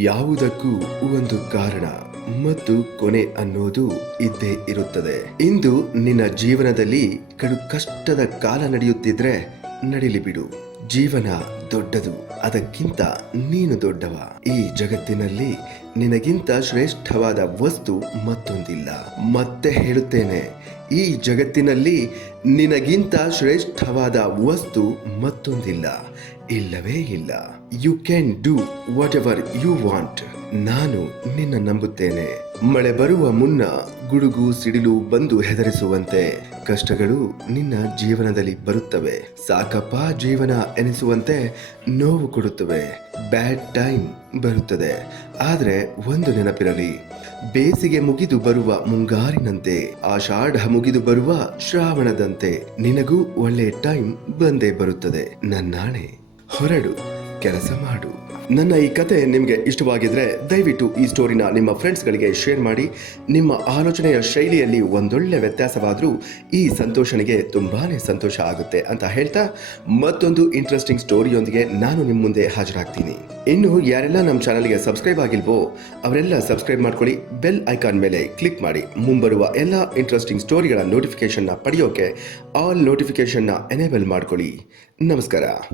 ಯಾವುದಕ್ಕೂ ಒಂದು ಕಾರಣ ಮತ್ತು ಕೊನೆ ಅನ್ನೋದು ಇದ್ದೇ ಇರುತ್ತದೆ. ಇಂದು ನಿನ್ನ ಜೀವನದಲ್ಲಿ ಕಡು ಕಷ್ಟದ ಕಾಲ ನಡೆಯುತ್ತಿದ್ರೆ ನಡಿಲಿ ಬಿಡು. ಜೀವನ ದೊಡ್ಡದು, ಅದಕ್ಕಿಂತ ನೀನು ದೊಡ್ಡವ. ಈ ಜಗತ್ತಿನಲ್ಲಿ ನಿನಗಿಂತ ಶ್ರೇಷ್ಠವಾದ ವಸ್ತು ಮತ್ತೊಂದಿಲ್ಲ. ಮತ್ತೆ ಹೇಳುತ್ತೇನೆ, ಈ ಜಗತ್ತಿನಲ್ಲಿ ನಿನಗಿಂತ ಶ್ರೇಷ್ಠವಾದ ವಸ್ತು ಮತ್ತೊಂದಿಲ್ಲ, ಇಲ್ಲವೇ ಇಲ್ಲ. You can do whatever you want. ನಾನು ನಿನ್ನ ನಂಬುತ್ತೇನೆ. ಮಳೆ ಬರುವ ಮುನ್ನ ಗುಡುಗು ಸಿಡಿಲು ಬಂದು ಹೆದರಿಸುವಂತೆ ಕಷ್ಟಗಳು ನಿನ್ನ ಜೀವನದಲ್ಲಿ ಬರುತ್ತವೆ. ಸಾಕಪ್ಪ ಜೀವನ ಎನಿಸುವಂತೆ ನೋವು ಕೊಡುತ್ತವೆ. ಬ್ಯಾಡ್ ಟೈಮ್ ಬರುತ್ತದೆ. ಆದ್ರೆ ಒಂದು ನೆನಪಿರಲಿ, ಬೇಸಿಗೆ ಮುಗಿದು ಬರುವ ಮುಂಗಾರಿನಂತೆ, ಆಷಾಢ ಮುಗಿದು ಬರುವ ಶ್ರಾವಣದಂತೆ ನಿನಗೂ ಒಳ್ಳೆ ಟೈಮ್ ಬಂದೇ ಬರುತ್ತದೆ. ನನ್ನಾಣೆ, ಹೊರಡು, ಕೆಲಸ ಮಾಡು. ನನ್ನ ಈ ಕತೆ ನಿಮಗೆ ಇಷ್ಟವಾಗಿದ್ರೆ ದಯವಿಟ್ಟು ಈ ಸ್ಟೋರಿನ ನಿಮ್ಮ ಫ್ರೆಂಡ್ಸ್ಗಳಿಗೆ ಶೇರ್ ಮಾಡಿ. ನಿಮ್ಮ ಆಲೋಚನೆಯ ಶೈಲಿಯಲ್ಲಿ ಒಂದೊಳ್ಳೆ ವ್ಯತ್ಯಾಸವಾದರೂ ಈ ಸಂತೋಷನಿಗೆ ತುಂಬಾನೇ ಸಂತೋಷ ಆಗುತ್ತೆ ಅಂತ ಹೇಳ್ತಾ ಮತ್ತೊಂದು ಇಂಟ್ರೆಸ್ಟಿಂಗ್ ಸ್ಟೋರಿಯೊಂದಿಗೆ ನಾನು ನಿಮ್ಮ ಮುಂದೆ ಹಾಜರಾಗ್ತೀನಿ. ಇನ್ನು ಯಾರೆಲ್ಲ ನಮ್ಮ ಚಾನಲ್ಗೆ ಸಬ್ಸ್ಕ್ರೈಬ್ ಆಗಿಲ್ವೋ ಅವರೆಲ್ಲ ಸಬ್ಸ್ಕ್ರೈಬ್ ಮಾಡ್ಕೊಳ್ಳಿ. ಬೆಲ್ ಐಕಾನ್ ಮೇಲೆ ಕ್ಲಿಕ್ ಮಾಡಿ. ಮುಂಬರುವ ಎಲ್ಲ ಇಂಟ್ರೆಸ್ಟಿಂಗ್ ಸ್ಟೋರಿಗಳ ನೋಟಿಫಿಕೇಶನ್ನ ಪಡೆಯೋಕೆ ಆಲ್ ನೋಟಿಫಿಕೇಶನ್ನ ಎನೇಬಲ್ ಮಾಡ್ಕೊಳ್ಳಿ. ನಮಸ್ಕಾರ.